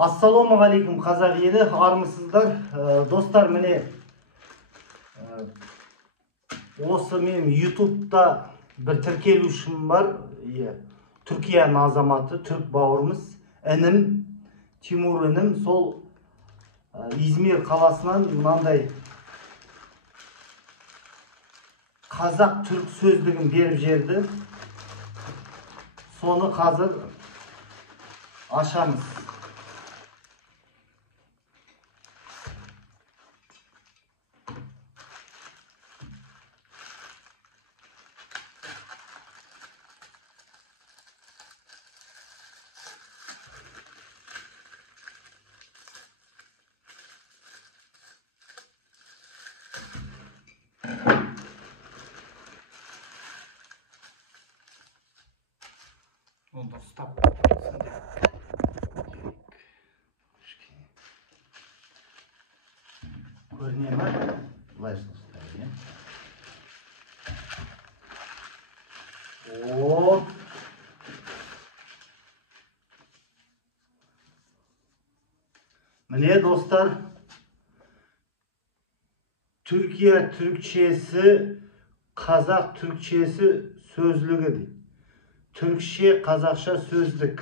Ассалаумағалейкум қазақ елі, армысыздар. Достар, міне осы мен ютубта бір тіркелушім бар. Түркияның азаматы, түрк бауырымыз, інім, Тимур інім, сол İzmir қаласынан мынандай қазақ-түрк сөздігін беріп жерді. Соны қазір ашамыз. Onu stop. Көріне ма? Былай ұстайын. Оп. Міне достар, Türkiye Türkçesi, Қазақ Türkçesi sözlüğü дейді. Türkçe, Қазақша сөздік.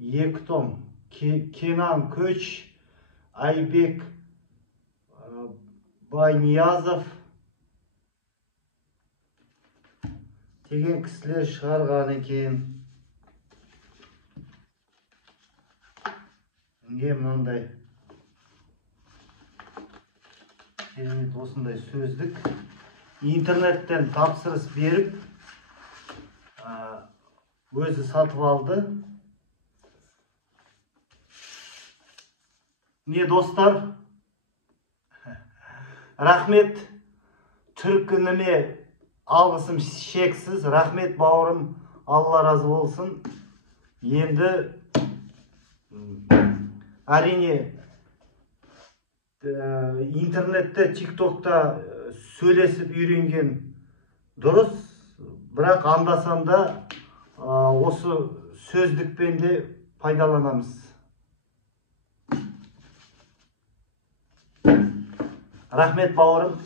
Екі том. Kenan Köç, Айбек Байниязов деген кісілер шығарған екен. Міне мынандай керемет осындай сөздік. Интернеттен тапсырыс беріп, өзі сатып алды. Не достар? Рахмет, түркініме алғысым шексіз. Рахмет бауырым, Алла разы болсын. Енді әрине интернетте, тиктокта сөйлесіп үйренген дұрыс, бірақ анда-санда осы сөздікпен де пайдаланамыз. Рахмет бауырым.